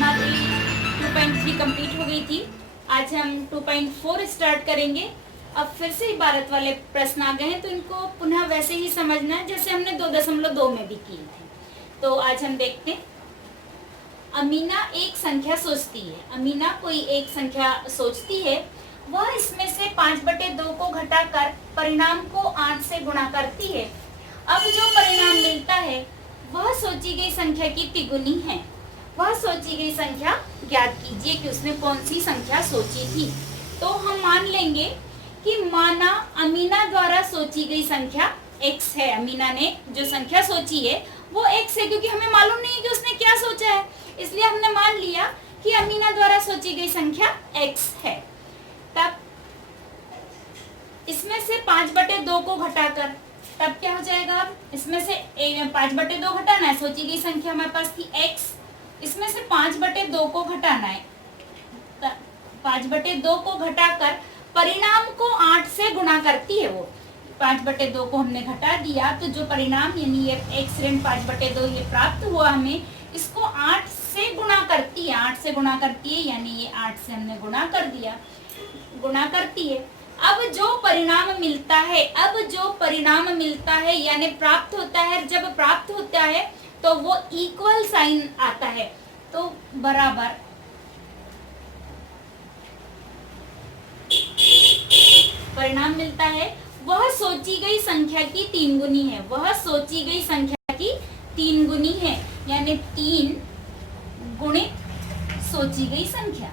हमारी 2.3 कंप्लीट हो गई थी। आज हम 2.4 स्टार्ट करेंगे। अब फिर से भारत वाले प्रश्न आ गए हैं, तो इनको पुनः वैसे ही समझना है जैसे हमने 2.2 में भी किए थे। तो आज हम देखते हैं। अमीना एक संख्या सोचती है। अमीना कोई एक संख्या सोचती है। वह इसमें से 5/2 को घटाकर परिणाम को 8 से गुणा करती है। अब जो परिणाम मिलता है वह सोची गई संख्या की तिगुनी है। वह सोची गई संख्या ज्ञात कीजिए कि उसने कौन सी संख्या सोची थी। तो हम मान लेंगे कि माना अमीना द्वारा सोची गई संख्या x है। अमीना ने जो संख्या सोची है वो x है, क्योंकि हमें मालूम नहीं है कि उसने क्या सोचा है, इसलिए हमने मान लिया कि अमीना द्वारा सोची गई संख्या x है। तब इसमें से 5/2 को घटाकर तब क्या हो जाएगा। अब इसमें से 5/2 घटाना है। सोची गई संख्या हमारे पास थी x, इसमें से 5/2 को घटाना है। 5/2 को घटाकर परिणाम को 8 से गुणा करती है। वो 5/2 को हमने घटा दिया, तो जो परिणाम यानी ये x ऋण 5/2 ये प्राप्त हुआ हमें, इसको 8 से गुणा करती है। 8 से गुणा करती है यानी ये 8 से हमने गुणा कर दिया, गुणा करती है। अब जो परिणाम मिलता है यानी प्राप्त होता है, जब प्राप्त होता है तो वो इक्वल साइन आता है। तो बराबर परिणाम मिलता है, वह सोची गई संख्या की 3 गुनी है। वह सोची गई संख्या की 3 गुनी है, यानी 3 गुणित सोची गई संख्या।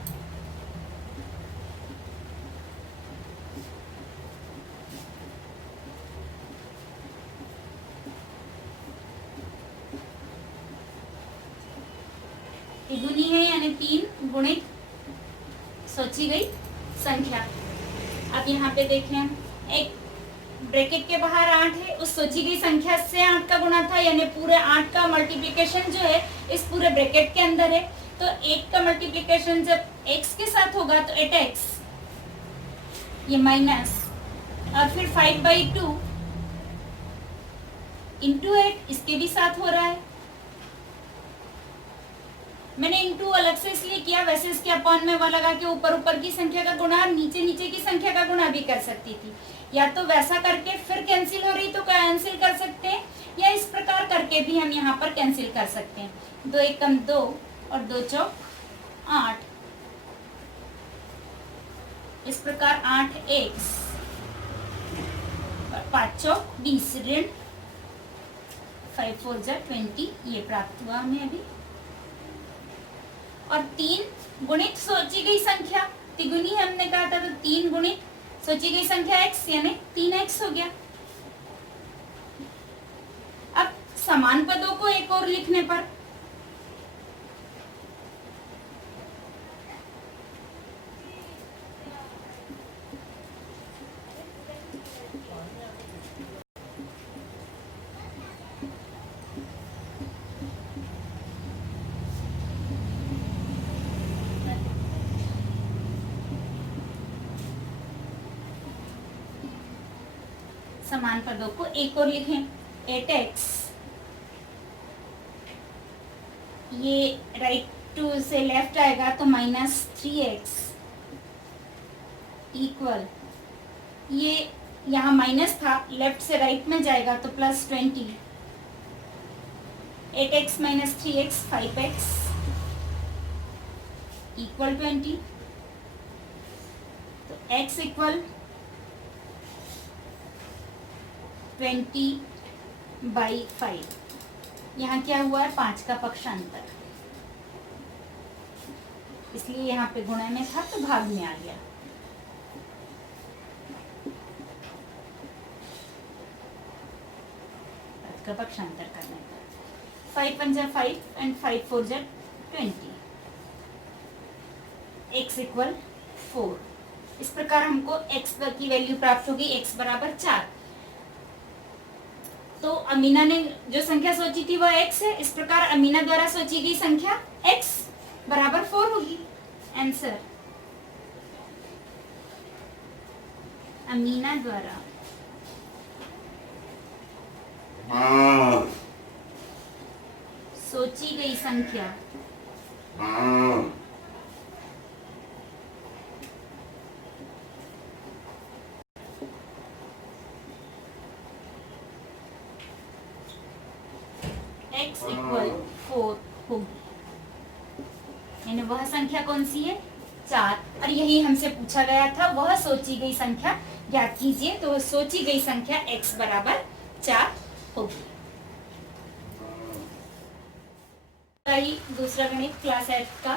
तिगुनी है यानी 3 गुणित सोची गई संख्या। अब यहाँ पे देखें, एक ब्रैकेट के बाहर 8 है, उस सोची गई संख्या से 8 का गुणा था, यानी पूरे 8 का मल्टीप्लिकेशन जो है इस पूरे ब्रैकेट के अंदर है। तो 1 का मल्टीप्लिकेशन जब x के साथ होगा तो 8x, ये माइनस, और फिर 5/2 इंटू 8 इसके भी साथ हो रहा है। मैंने इंटू अलग से इसलिए किया, वैसे इसके अपॉन में वह लगा के ऊपर की संख्या का गुणा और नीचे की संख्या का गुणा भी कर सकती थी, या तो वैसा करके फिर कैंसिल हो रही तो कैंसिल कर सकते हैं, या इस प्रकार करके भी हम यहाँ पर कैंसिल कर सकते हैं। 2 एकम 2 और 2 चौक 8, इस प्रकार 8x और 5 चौक 20 ऋण 5 4 20 ये प्राप्त हुआ हमें अभी। और 3 गुणित सोची गई संख्या, तिगुनी हमने कहा था, तो 3 गुणित सोची गई संख्या x यानी 3x हो गया। अब समान पदों को एक और लिखने पर समान पदों को एक और लिखें। 8x, ये राइट टू से लेफ्ट आएगा तो -3x इक्वल, ये यहाँ माइनस था, लेफ्ट से राइट में जाएगा तो +20। 8x - 3x 5x equal 20। तो x इक्वल 20/5। यहाँ क्या हुआ है, 5 का पक्षांतर, इसलिए यहाँ पे गुणा में था तो भाग में आ गया। का पक्षांतर करने का 5 पंजा 5 एंड 5 4 जा 20, x इक्वल 4। इस प्रकार हमको x की वैल्यू प्राप्त होगी, x बराबर 4। तो अमीना ने जो संख्या सोची थी वह x है। इस प्रकार अमीना द्वारा सोची गई संख्या x बराबर 4 होगी। आंसर अमीना द्वारा सोची गई संख्या x इक्वल 4 होगी, यानी वह संख्या कौन सी है? 4। और यही हमसे पूछा गया था, वह सोची गई संख्या ज्ञात कीजिए। तो वह सोची गई संख्या x बराबर 4 होगी। दूसरा गणित क्लास 8 का।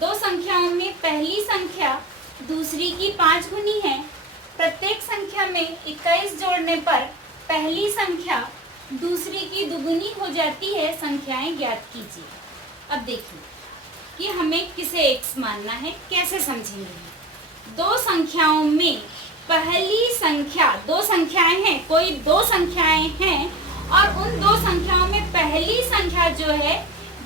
दो संख्याओं में पहली संख्या दूसरी की 5 गुनी है। प्रत्येक संख्या में 21 जोड़ने पर पहली संख्या दूसरी की दुगुनी हो जाती है। संख्याएं ज्ञात कीजिए। अब देखिए कि हमें किसे x मानना है, कैसे समझेंगे। दो संख्याओं में पहली संख्या, दो संख्याएं हैं, कोई दो संख्याएं हैं और उन दो संख्याओं में पहली संख्या जो है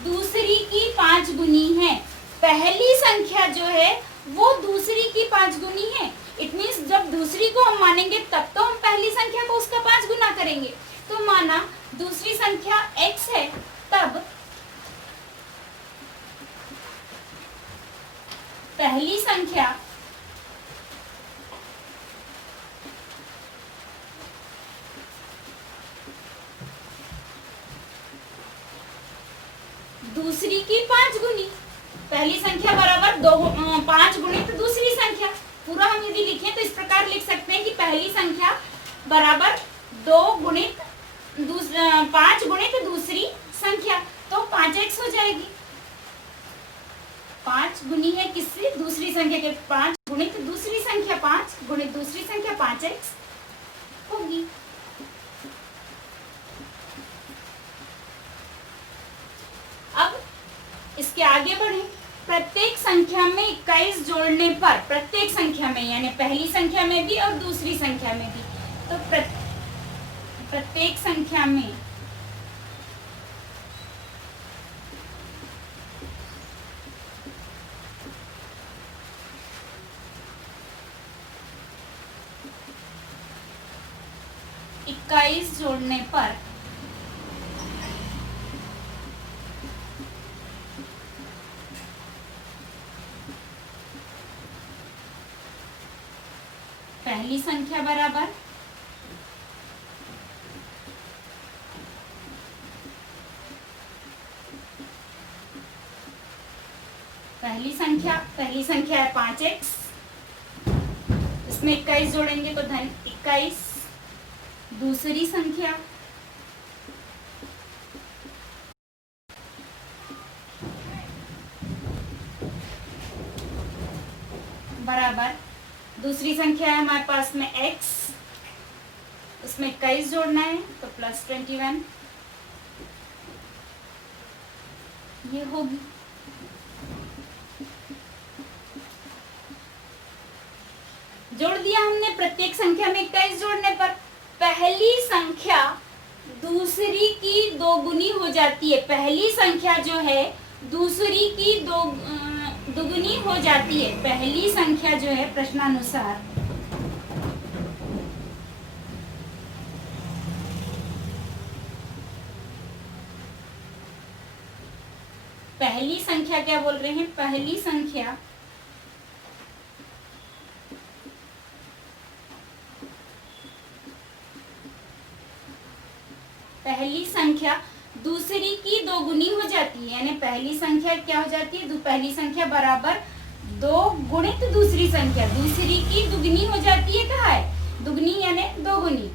दूसरी की 5 गुनी है। पहली संख्या जो है वो दूसरी की 5 गुनी है। इट मीन्स जब दूसरी को हम मानेंगे तब तो हम पहली संख्या को उसका 5 गुना करेंगे। तो माना दूसरी संख्या x है, तब पहली संख्या दूसरी की 5 गुनी। पहली संख्या बराबर 5 गुणित दूसरी संख्या। पूरा हम यदि लिखें तो इस प्रकार लिख सकते हैं कि पहली संख्या बराबर 5 गुणित दूसरी संख्या, तो 5x हो जाएगी। 5 गुनी है किससे? दूसरी संख्या के। 5 गुणित दूसरी संख्या 5 गुणित दूसरी संख्या 5x होगी। अब इसके आगे बढ़े। प्रत्येक संख्या में 21 जोड़ने पर, प्रत्येक संख्या में यानी पहली संख्या में भी और दूसरी संख्या में भी, तो प्रत्येक संख्या में इक्कीस जोड़ने पर पहली संख्या बराबर पहली संख्या है 5x, इसमें 21 जोड़ेंगे तो धन 21। दूसरी संख्या बराबर, दूसरी संख्या है हमारे पास में x, उसमें 21 जोड़ना है तो प्लस 21 ये होगी। जोड़ दिया हमने प्रत्येक संख्या में 21 जोड़ने पर। पहली संख्या दूसरी की दोगुनी हो जाती है। पहली संख्या जो है दूसरी की दुगुनी हो जाती है। पहली संख्या जो है प्रश्नानुसार पहली संख्या क्या बोल रहे हैं? पहली संख्या दूसरी की दोगुनी हो जाती है, यानी पहली संख्या क्या हो जाती है? पहली संख्या बराबर 2 गुणित दूसरी संख्या, दूसरी की दुगनी हो जाती है। कहाँ है? दुगनी यानी दोगुनी,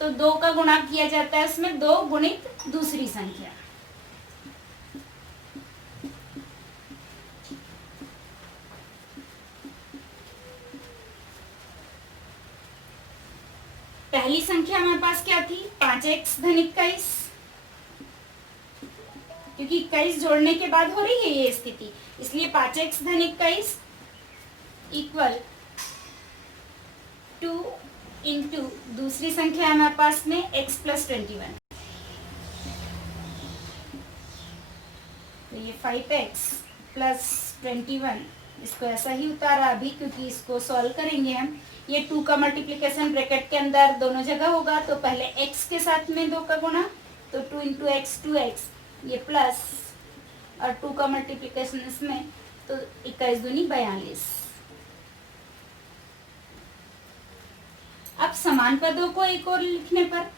तो 2 का गुणा किया जाता है उसमें, 2 गुणित दूसरी संख्या। पहली संख्या हमारे पास क्या थी? 5x धन 21, क्योंकि 21 जोड़ने के बाद हो रही है ये स्थिति, इसलिए 5x धन 21 इक्वल 2 इंटू दूसरी संख्या है हमारे पास में x प्लस 21, तो ये 5x प्लस 21, इसको ऐसा ही उतारा अभी क्योंकि इसको सॉल्व करेंगे हम। ये 2 का मल्टीप्लिकेशन ब्रैकेट के अंदर दोनों जगह होगा, तो पहले x के साथ में 2 का गुणा, तो 2 इंटू एक्स 2x, ये प्लस और 2 का मल्टीप्लिकेशन इसमें, तो 21 दूनी 42। अब समान पदों को एक और लिखने पर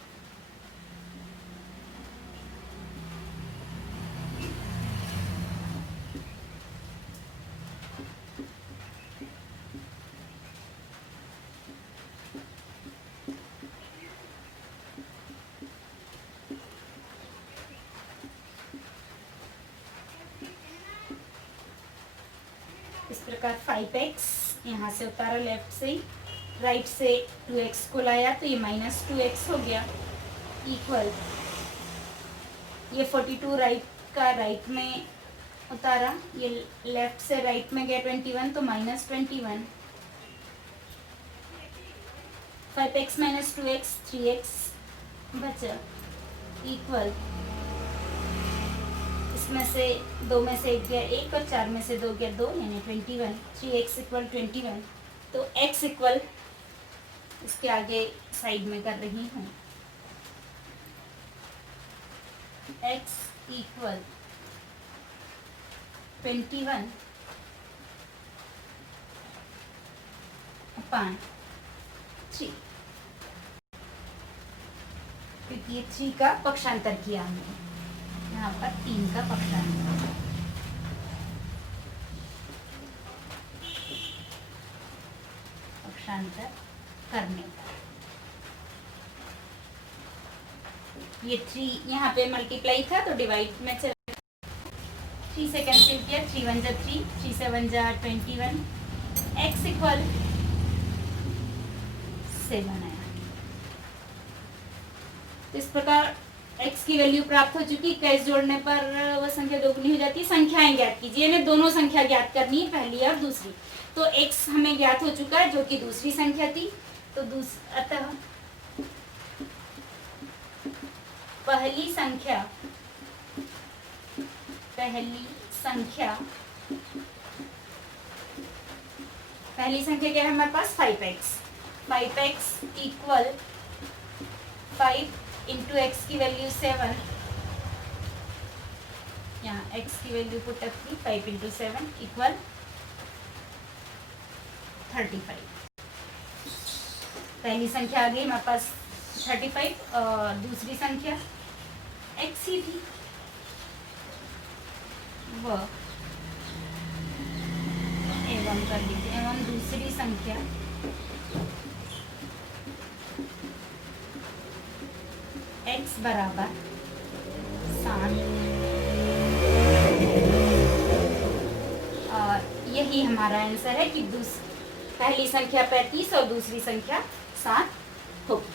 इस प्रकार 5x यहाँ से उतारा लेफ्ट से ही, राइट से 2x को लाया तो ये -2x हो गया, इक्वल ये 42 राइट का राइट में उतारा, ये लेफ्ट से राइट में गया 21 तो -21, 5x - 2x 3x बचा, इक्वल इसमें से 2 में से 1 गया 1 और 4 में से 2 गया 2, यानी 21, 3x = 21। तो x इक्वल इसके आगे साइड में कर रही हूँ, x = 21 अपॉन 3, क्योंकि ये 3 का पक्षांतर किया हमने, यहाँ पर 3 का पक्षांतर, करने का ये 3 यहाँ पे मल्टीप्लाई था तो डिवाइड में चला, 3 से कैंसिल किया, 3 1 जा 3, 3 7 जा 21, x = 7 आया। तो इस प्रकार x की वैल्यू प्राप्त हो चुकी। कैश जोड़ने पर वह संख्या दोगुनी हो जाती है। संख्याएं ज्ञात कीजिए, यानी दोनों संख्या ज्ञात करनी है, पहली और दूसरी। तो x हमें ज्ञात हो चुका है जो कि दूसरी संख्या थी, तो अतः पहली संख्या क्या है हमारे पास 5x, 5x = 5 इंटू x की वैल्यू 7, यहाँ x की वैल्यू पुट अप की 5 इंटू 7 = 35। पहली संख्या आ गई हमारे पास 35 और दूसरी संख्या x ही थी, वह एवं कर लीजिए, एवं दूसरी संख्या x = 7 और यही हमारा आंसर है कि पहली संख्या 35 और दूसरी संख्या 7 होगी।